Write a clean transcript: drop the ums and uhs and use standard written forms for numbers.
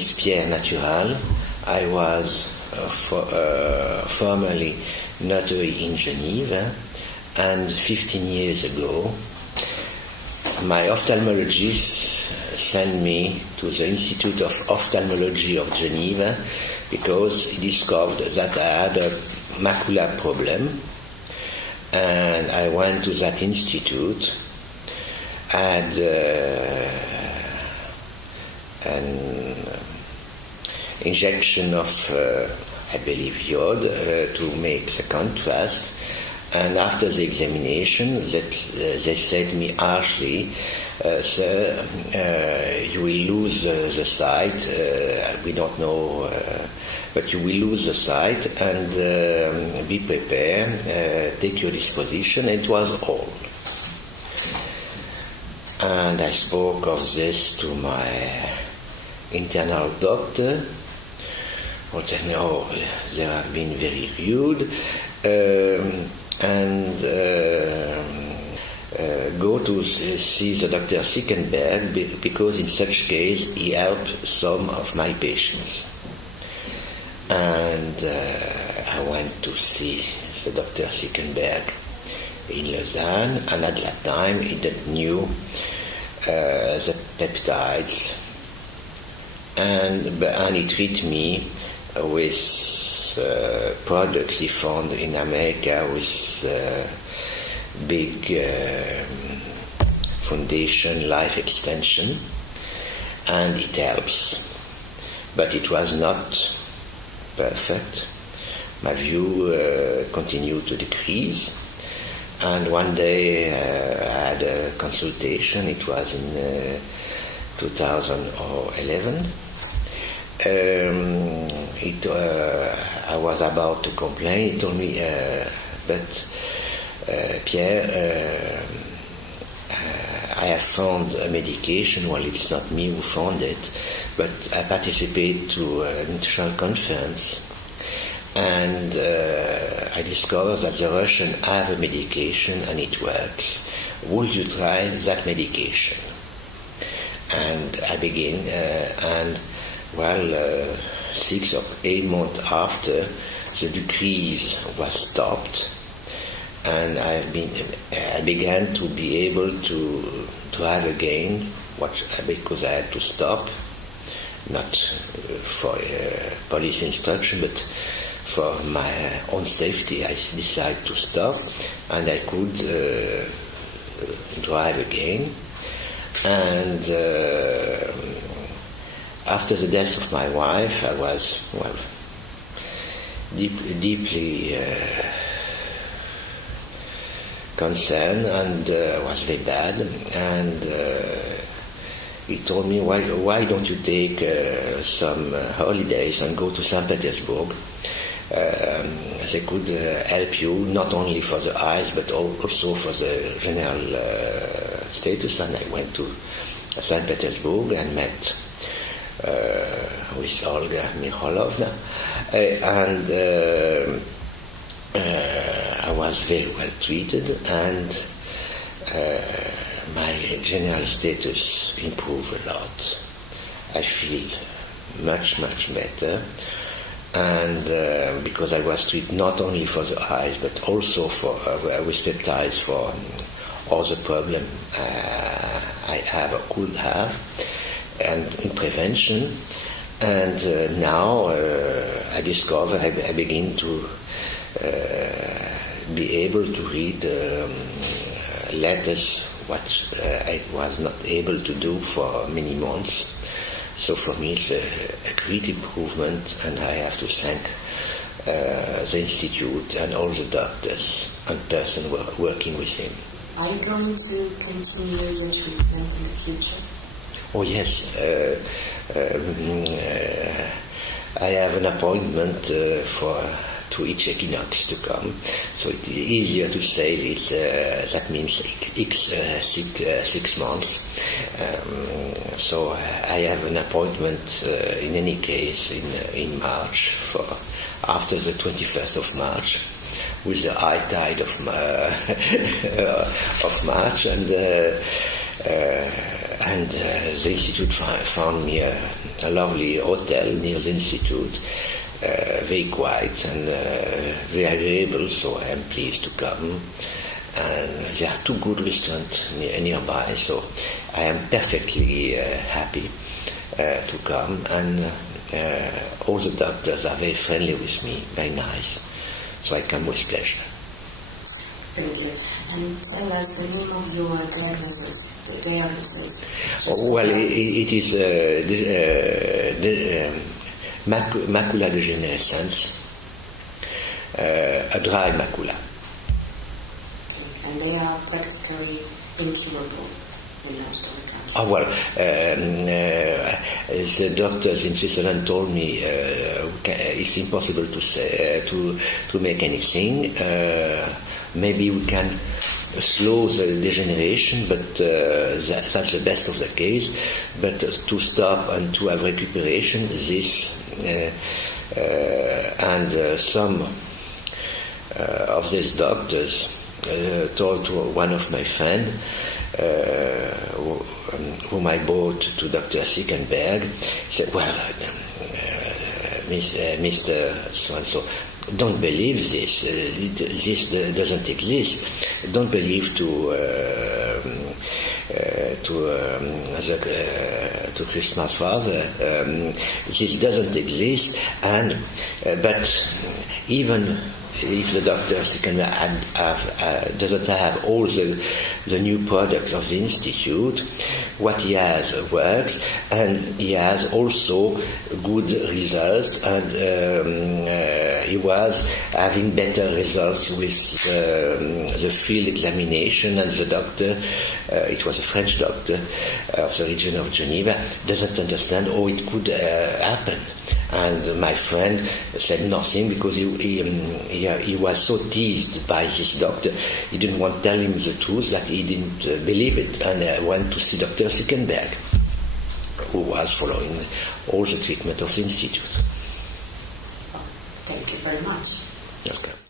is Pierre Natural. I was formerly notary in Geneva, and 15 years ago, my ophthalmologist sent me to the Institute of Ophthalmology of Geneva because he discovered that I had a macular problem, and I went to that institute. I had an injection of, I believe, iode to make the contrast. And after the examination, they said to me harshly, "Sir, you will lose the sight. We don't know, but you will lose the sight, and be prepared. Take your disposition." It was all. And I spoke of this to my internal doctor, who told me, "Oh, they have been very rude. Go to see the Dr. Sickenberg, because in such case he helped some of my patients." And I went to see the Dr. Sickenberg in Lausanne, and at that time he didn't knew the peptides, and he treated me with products he found in America with big foundation life extension, and it helps, but it was not perfect. My view continued to decrease, and one day I had a consultation. It was in 2011. I was about to complain. He told me, "But Pierre, I have found a medication. Well, it's not me who found it, but I participate to an international conference, and I discovered that the Russians have a medication and it works. Would you try that medication?" And I began, and 6 or 8 months after, the decrease was stopped, and I began to be able to drive again, because I had to stop, not for police instruction, but for my own safety. I decided to stop, and I could drive again. And after the death of my wife, I was, deeply concerned, and was very bad. And he told me, why don't you take some holidays and go to St. Petersburg? They could help you not only for the eyes, but also for the general status. And I went to St. Petersburg and met with Olga Mikhalovna, and I was very well treated, and my general status improved a lot. I feel much, much better, and because I was treated not only for the eyes, but also for with peptides for all the problem I have or could have, and in prevention. And now I discover I begin to be able to read letters, what I was not able to do for many months. So for me it's a great improvement, and I have to thank the Institute and all the doctors and person working with him. Are you going to continue your treatment in the future? Oh yes, I have an appointment to each equinox to come, so it's easier to say it's that means 6 months. So I have an appointment in any case in March, for after the 21st of March, with the high tide of March, and the Institute found me a a lovely hotel near the institute, very quiet and very agreeable, so I am pleased to come. And there are 2 good restaurants nearby, so I am perfectly happy to come, and all the doctors are very friendly with me, very nice, so I come with pleasure. Very good. And tell us the name of your diagnosis. Well, it is Macular Degeneration, a dry macula. And they are practically incurable in most of the countries. Oh, well, the doctors in Switzerland told me it's impossible to say, to make anything. Maybe we can slow the degeneration, but that's the best of the case. But to stop and to have recuperation, this and some of these doctors told to one of my friends, whom I brought to Dr. Sickenberg, he said, well, Mr. So-and-so, don't believe this. This doesn't exist. Don't believe to Christmas Father. This doesn't exist. And but even if the doctor doesn't have all the new products of the institute, what he has works, and he has also good results, and he was having better results with the field examination, and the doctor, it was a French doctor of the region of Geneva, doesn't understand how it could happen. And my friend said nothing because he was so teased by this doctor. He didn't want to tell him the truth, that he didn't believe it. And I went to see Dr. Sickenberg, who was following all the treatment of the institute. Thank you very much. Okay.